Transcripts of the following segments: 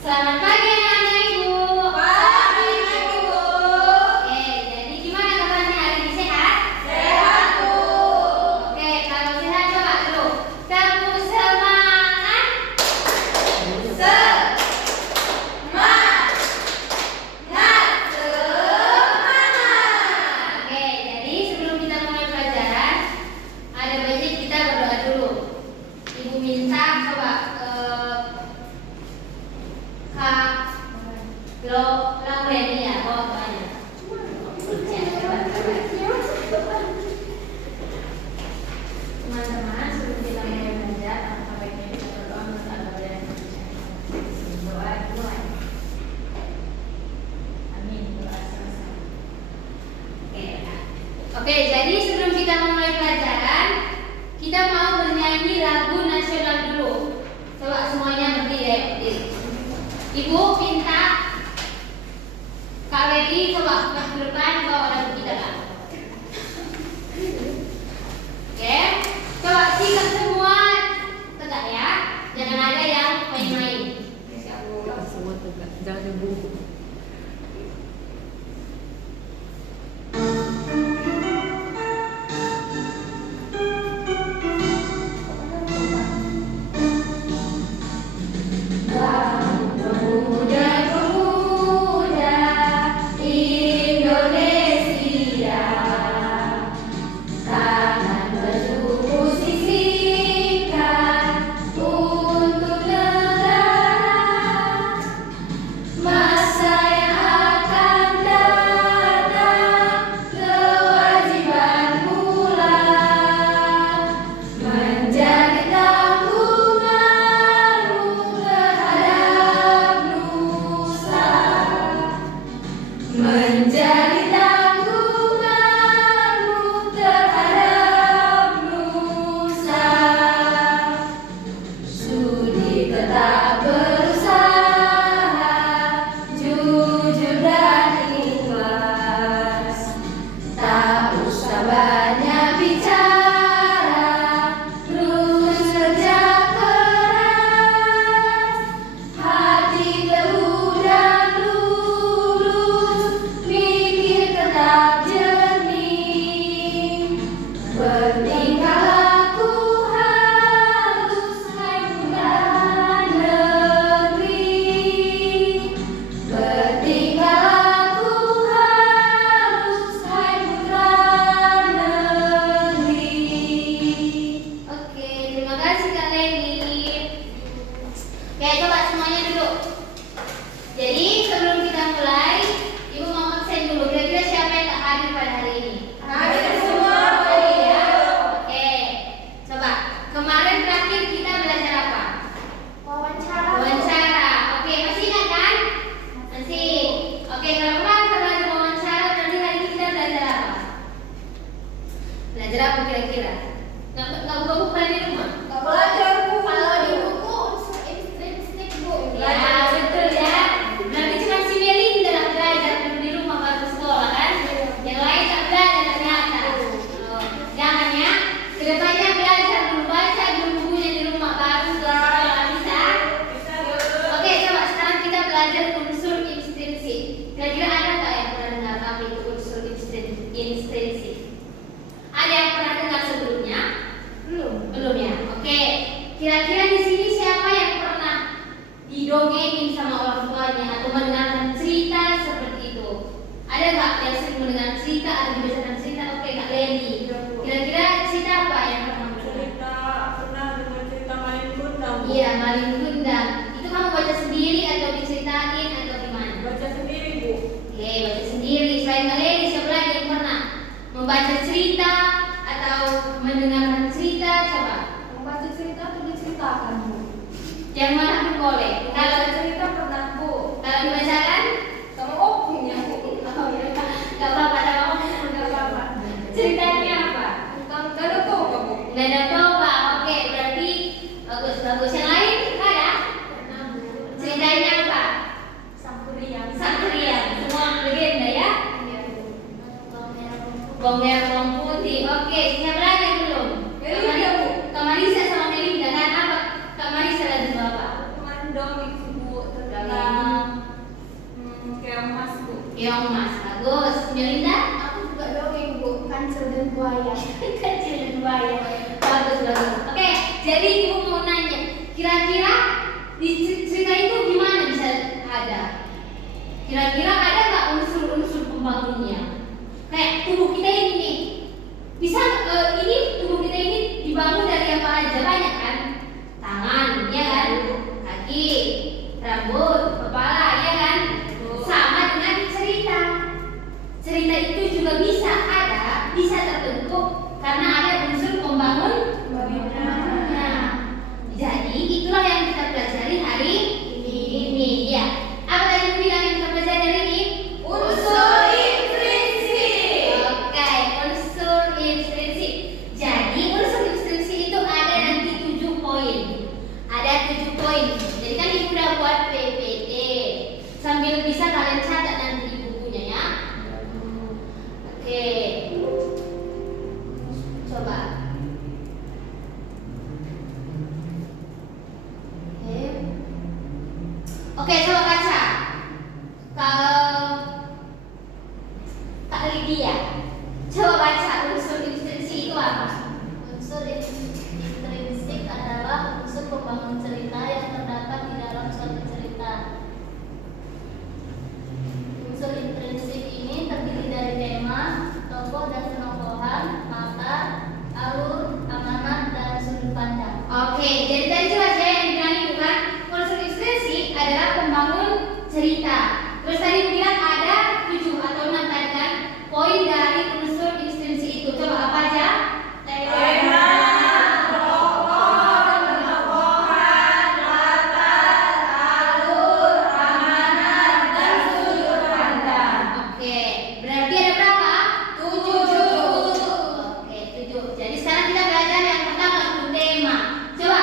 Selamat pagi anak-anak Ibu. Pagi Ibu. Oke, jadi gimana kabarnya hari ini, sehat? Sehat Bu. Oke, kalau sehat coba dulu. Tepuk semangat. Semangat. Oke, jadi sebelum kita mulai pelajaran, ada baiknya kita berdoa dulu. Ibu minta coba Kak Laureni ya, bawa doanya. Teman-teman, sebelum kita mulai belajar, alangkah baiknya kita berdoa menurut agama dan kepercayaan. Doa dimulai. Amin. Doa sama-sama. Oke, jadi sebelum kita memulai pelajaran, kita mau bernyanyi lagu nasional dulu. Coba semuanya berdiri ya, berdiri. Ibu minta Kak Leli coba ke depan bawa lagu kita kan. Oke, coba sikat semua tegak ya, jangan ada yang main-main. Semua tegak, jangan yang bungkuk. Pemuda-pemuda Indonesia, tangan bertubuh sisihkan untuk negara. Masa yang akan datang, kewajiban pula menjadi tanggunganmu terhadap nusa, menjadi tanggunganmu terhadap nusa. Sudi tetap berusaha, jujur dan ikhlas. Tak usah banyak bicara, terus kerja keras. Hati teguh dan lurus, mikir tetap jernih. Bertingkah laku halus, hai muda negeri. Bertingkah laku halus, hai putra negeri. Oke, terima kasih Kak Leni. Oke, coba semuanya duduk. Jadi sebelum kita mulai, Ibu mau absen dulu. Kira-kira siapa yang tak hadir pada hari ini? Hadir semua, Bu. Hadir ya. Oke, coba. Kemarin terakhir kita belajar apa? Wawancara. Oke, masih ingat kan? Masih. Oke, kalau kemarin kita belajar wawancara, nanti hari ini kita belajar apa? Belajar apa kira-kira? Nggak buka-buku di rumah? Nggak belajar Bu. Kalau di buku, ya betul ya. Nanti cuma si Melinda yang belajar di rumah baru sekolah kan? Yang lain tak belajar ternyata. Oh, jangan ya. Kedepannya belajar dulu, baca dulu bukunya di rumah baru sekolah, bisa? Oke, coba sekarang kita belajar unsur instansi. Kira-kira ada nggak yang pernah dengar apa itu unsur instansi? Ada yang pernah dengar sebelumnya? Belum ya. Oke. Kira-kira di sini siapa yang pernah didongengin sama orang tuanya atau mendengarkan cerita seperti itu? Ada nggak yang sering mendengar cerita atau dibacakan cerita? Oke, Kak Leni. Kira-kira cerita apa yang pernah mendengar? Pernah dengar cerita Malin Kundang Bu? Iya, Malin Kundang. Itu kamu baca sendiri atau diceritain atau gimana? Baca sendiri Bu. Oke, baca sendiri. Selain Kak Leni, siapa lagi yang pernah membaca cerita atau mendengarkan cerita? Coba. Membaca cerita atau diceritakan Bu? Yang mana pun boleh. Kalau Baca cerita pernah Bu. kalau dibacakan, Sama opungnya Bu. nggak apa-apa, nggak apa-apa. Ceritanya apa? Tentang Danau Toba Bu. Nggak ada coba. Oke, berarti bagus. Yang lain ada? Pernah Bu. Ceritanya apa? Sampuriang. Sampuriang. Semua legenda ya? Iya Bu. Bawang merah, bawang putih. Oke, siapa lagi yang belum? Melinda Bu. Kak Marisa sama Melinda kan apa? Kak Marisa dan Bapak. Kemarin dongeng Bu tentang keong mas Bu. Keong Mas, bagus. Melinda? Aku juga dongeng Bu, kancil dan buaya. Kecil dan buaya. Bagus, bagus. Oke, jadi ibu mau nanya, kira-kira di cerita itu gimana bisa ada? Kira-kira ada nggak unsur-unsur pembangunnya? Kayak tubuh kita ini nih, bisa ini tubuh kita ini dibangun dari apa aja? Banyak kan? Tangan, ya kan? Kaki, rambut, kepala, ya kan? Sama dengan cerita. Cerita itu juga bisa ada, bisa terbentuk karena ada unsur pembangun. Nah, jadi itulah yang kita pelajari hari ini. Ya. Apa tadi yang bilang yang kita pelajari hari ini? Unsur intrinsik. Oke, unsur intrinsik. Jadi unsur intrinsik itu ada nanti 7 poin. Ada 7 poin. Jadi kan ibu udah buat PPT. Sambil bisa kalian catat nanti di bukunya ya. Oke. Coba. Oke, coba baca. Kalau Kak Lydia, coba baca unsur intrinsik itu apa? Unsur intrinsik adalah unsur pembangun cerita yang terdapat di dalam suatu cerita. Unsur intrinsik ini terdiri dari tema, tokoh dan penokohan, mata, alur, amanat, dan sudut pandang. Oke, jadi tadi jelas ya yang dibilang itu kan unsur intrinsik adalah pembangun cerita. Terus tadi bilang ada 7 atau 6 tadi kan poin dari unsur intrinsik itu. Coba apa aja? Tema, tokoh, penokohan, latar, alur, amanat, dan sudut pandang. Oke, berarti ada berapa? 7. Oke, 7. Jadi sekarang kita belajar yang pertama itu tema. Coba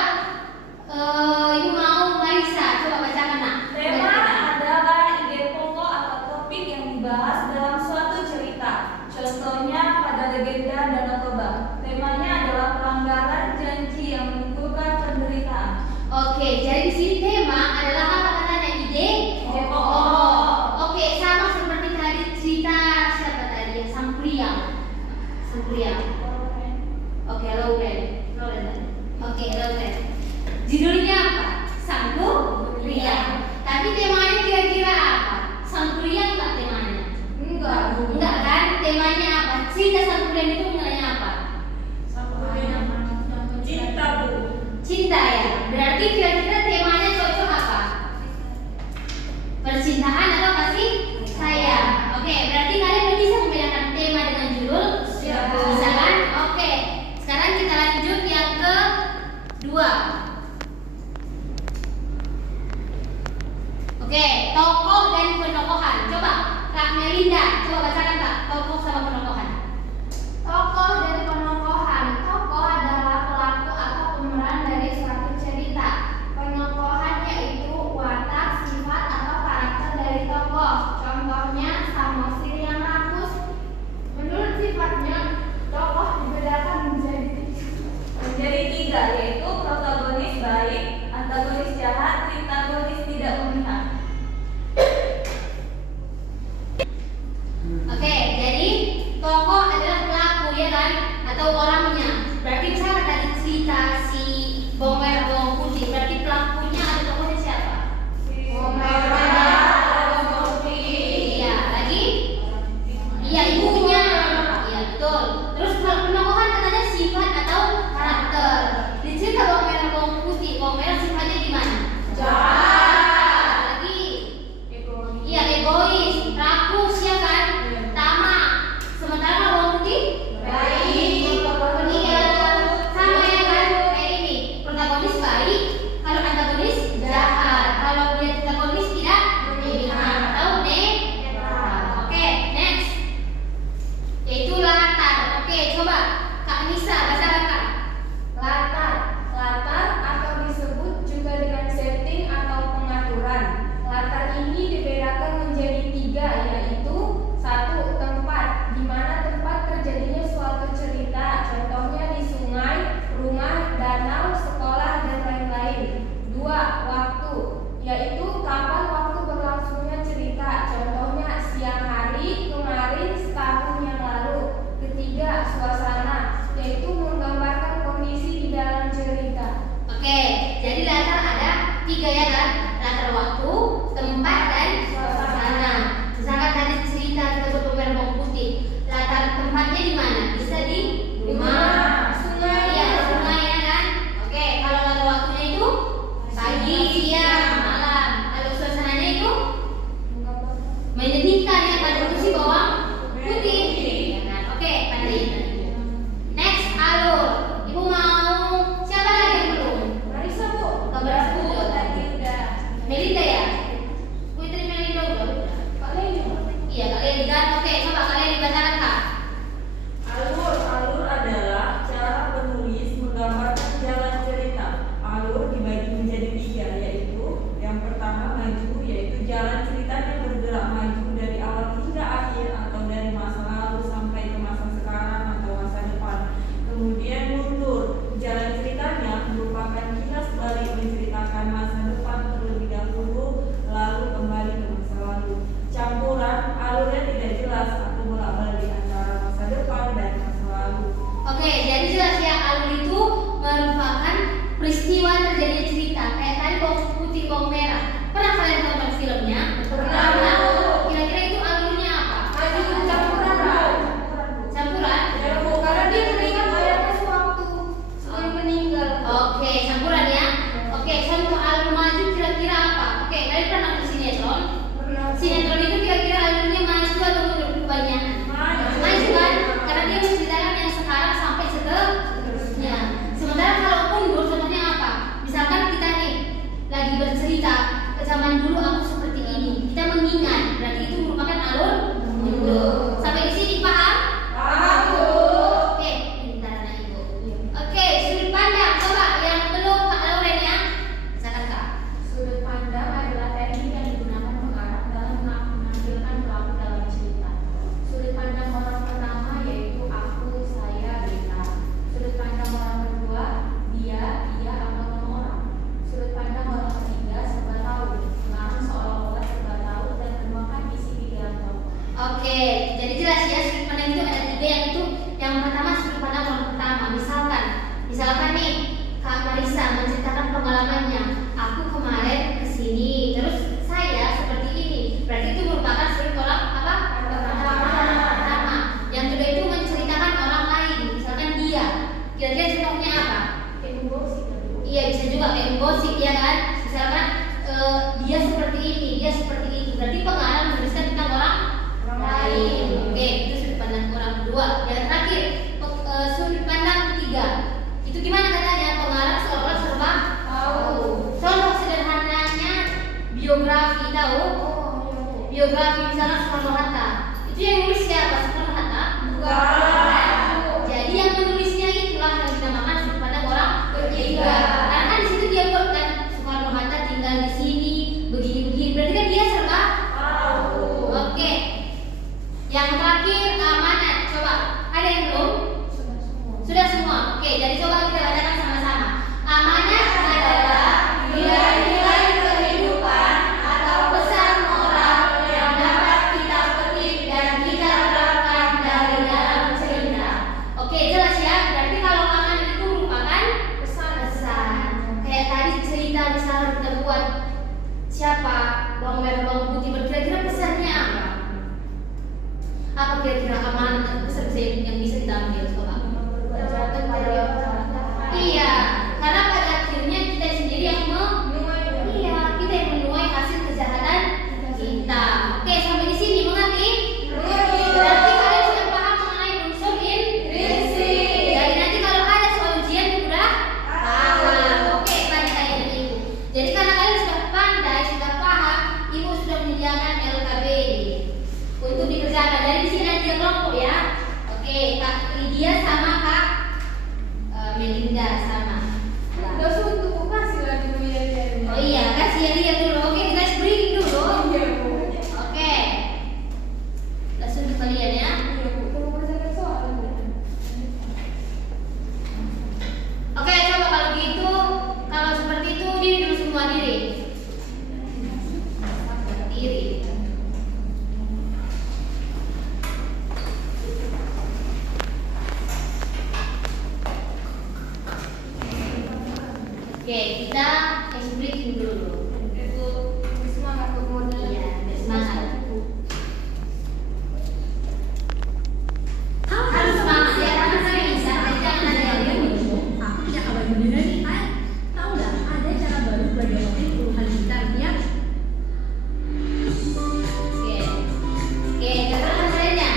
ibu mau Marisa, coba bacakan nak. Tema adalah ide pokok atau topik yang dibahas dalam suatu cerita. Contohnya pada legenda Danau Toba. Temanya adalah pelanggaran janji yang menimbulkan penderitaan. Oke, jadi di sini tema adalah apa katanya? Ide pokok. Oke, sama seperti tadi cerita siapa tadi? Sang Priang. Oke, Lauren. Oke, Lauren. Judulnya apa? Sang Priang. Tapi temanya kira-kira apa? Sang Priang tak temanya? Enggak kan? Temanya apa? Cerita Sang Priang itu mengenai apa? Cinta Bu. Cinta ya. Berarti kira-kira temanya cocok apa? Percintaan atau kasih sayang. Oke, berarti kalian udah bisa membedakan tema dengan judul? Bisa kan? Oke. Sekarang kita lanjut yang kedua. Oke, tokoh dan penokohan. Coba Kak Melinda, coba bacakan Kak, tokoh sama penokohan. Tokoh dan penokohan. Tokoh adalah pelaku atau pemeran dari suatu cerita. Penokohan yaitu watak, sifat, atau karakter dari tokoh. Contohnya Samosir yang rakus. Menurut sifatnya, tokoh dibedakan menjadi 3, yaitu protagonis baik, antagonis jahat, antagonis tidak memihak. Oke, jadi tokoh berarti pengarang menuliskan tentang orang lain. Oke, itu sudut pandang orang kedua. Yang terakhir, sudut pandang ketiga. Itu gimana katanya? Pengarang seolah-olah serba tahu. Contoh sederhananya biografi, tahu? Biografi misalnya Soekarno-Hatta. Itu yang nulis siapa? Soekarno-Hatta? Bukan. Jadi yang menulisnya itulah yang dinamakan sudut pandang orang ketiga. Karena kan di situ dia buat kan Soekarno-Hatta tinggal di sini begini-begini. Berarti kan dia serba tahu. Oke. Yang terakhir amanat. Coba ada yang belum? Sudah semua. Oke, jadi coba kita bacakan sama-sama. Amanat adalah nilai-nilai kehidupan atau pesan moral yang dapat kita petik dan kita terapkan dari dalam cerita. Oke, jelas ya. Berarti kalau amanat itu merupakan pesan-pesan. Kayak tadi cerita misalnya kita buat siapa bawang merah bawang putih, berkira-kira pesannya apa? Apa kira-kira amanat atau pesan-pesan yang bisa kita ambil? Coba. Iya, karena pada akhirnya kita sendiri yang kita yang menuai hasil kejahatan kita. Oke, sampai di sini mengerti? Berarti kalian sudah paham mengenai unsur intrinsik. Jadi nanti kalau ada soal ujian sudah paham. Oke, baik saya dan ibu. Jadi karena kalian sudah pandai, sudah paham, ibu sudah menyediakan LKB untuk dikerjakan. Dari di sini ada kelompok ya. Oke, Kak Lydia sama Kak Melinda sama. Oh iya, kasih ya dia dulu. Oke, kita breaking dulu. Oke. Langsung ke kalian ya. Oke, coba kalau gitu, kalau seperti itu diri dulu semua diri. Diri. Oke, kita breaking dulu. Iya, bersemangat. Harus semangat ya, karena saya bisa. Jangan ada yang bingung. Aku tidak kabar gembira nih, Ay. Tahu nggak? Ada cara baru buat dapetin puluhan juta rupiah. Oke, katakan saja.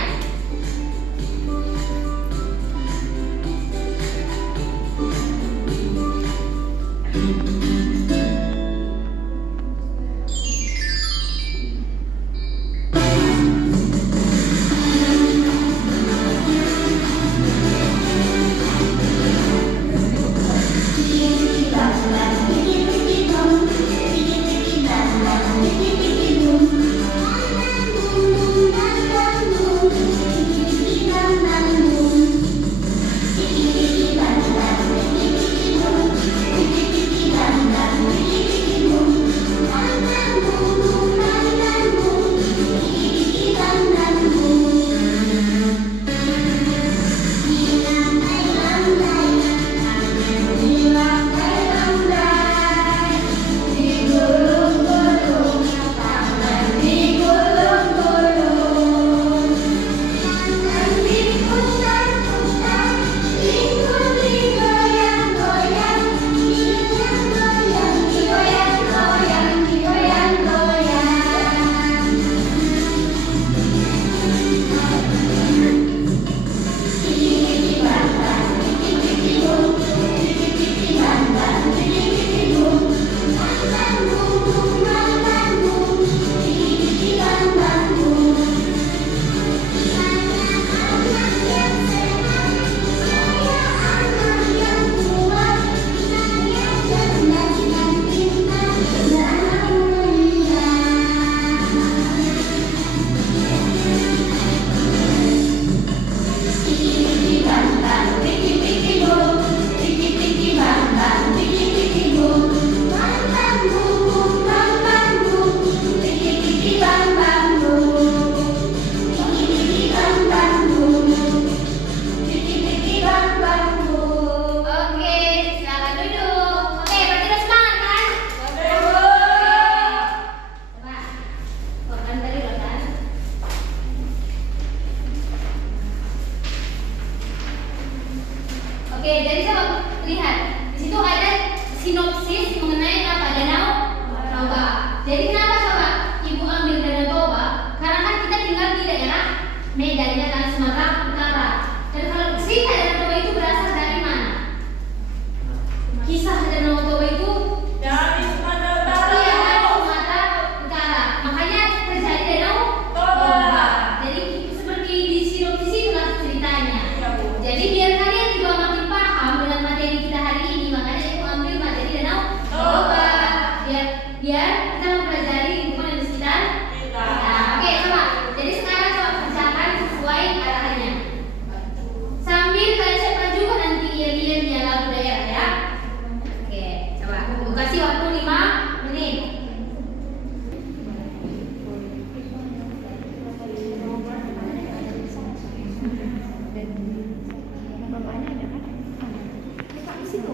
mempelajari lingkungan di sekitar kita. Oke, coba. Jadi sekarang coba kerjakan sesuai arahannya. Sambil kalian siapkan juga nanti yel-yelnya lagu daerah ya. Oke, coba. Aku kasih waktu 5 menit. Situ.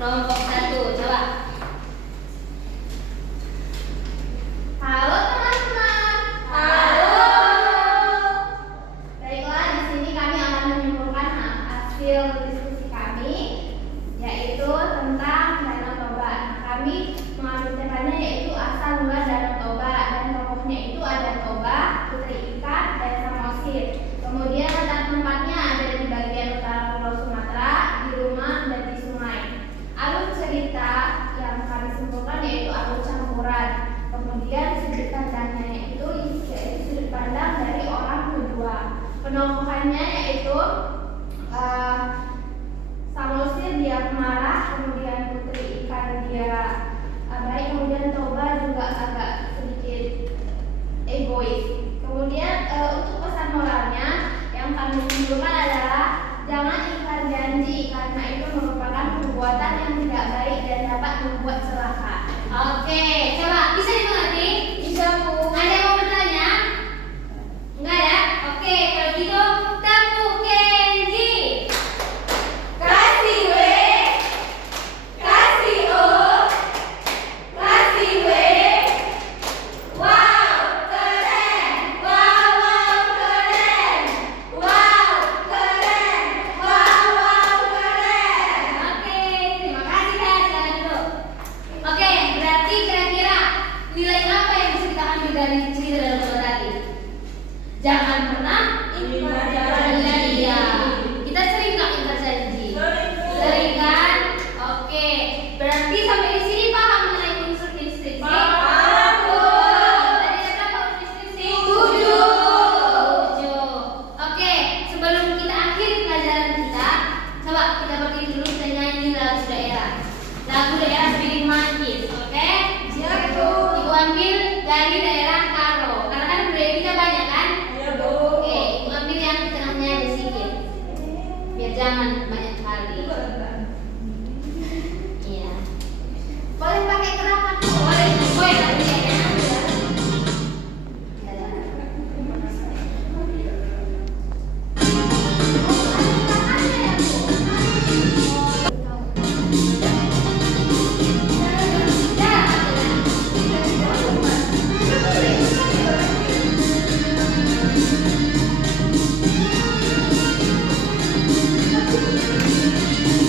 Kelompok 1, coba. Halo teman-teman. Halo. Baiklah, di sini kami akan menyimpulkan hasil diskusi kami, yaitu tentang Danau Toba. Kami mengambil temanya yaitu asal mula Danau Toba, dan tokohnya itu ada Toba, Putri Ikat, dan Samosir. Kemudian letak tempatnya ada di bagian utara Pulau Sumatera, di rumah dan di sungai. Alur cerita yang kami simpulkan yaitu alur campuran. Kemudian sudut pandangnya itu yaitu sudut pandang dari orang kedua. Penokohannya yaitu Samosir dia marah, kemudian Putri Ikan dia baik, kemudian Toba juga agak sedikit egois. Kemudian untuk pesan moralnya yang kami simpulkan adalah jangan ingkar janji, karena itu merupakan perbuatan yang tidak baik dan dapat membuat celaka. Oke, coba bisa dimengerti? Bisa, Bu. Ada yang mau bertanya? Enggak ada? Oke, kalau gitu tepuk Kenji. Kasih W, kasih O, kasih W. Wow, keren. Wow, wow, keren. Wow, keren. Wow, wow, keren. Oke, terima kasih ya. Silakan duduk. Oke, berarti kira-kira nilai apa yang bisa kita ambil dari cerita dalam Toba tadi? Jangan pernah ingkar janji. Iya. Kita sering nggak ingkar janji? Sering kan? Oke, berarti sampai di sini paham mengenai unsur inskripsi? Paham, Bu. Tadi ada berapa unsur inskripsi? 7. 7. Oke, sebelum kita akhiri pelajaran kita, coba kita berdiri dulu, kita nyanyi lagu daerah. Lagu daerah Biring Manggis, oke? Siap, Bu. Ibu ambil dari daerah Karo, karena kan budaya kita banyak kan? Iya, Bu. Oke, ibu ambil yang di tengahnya aja sedikit, biar jangan banyak kali. Iya. Boleh pakai gerakan. Boleh, boleh tapi kayaknya. Thank you.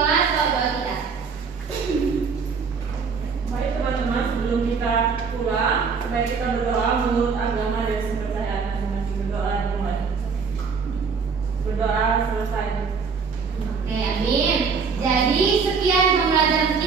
sekolah doa kita. Baik teman-teman, sebelum kita pulang, baik kita berdoa menurut agama dan kepercayaan masing-masing. Berdoa dimulai. Berdoa selesai. Oke, amin. Jadi sekian pembelajaran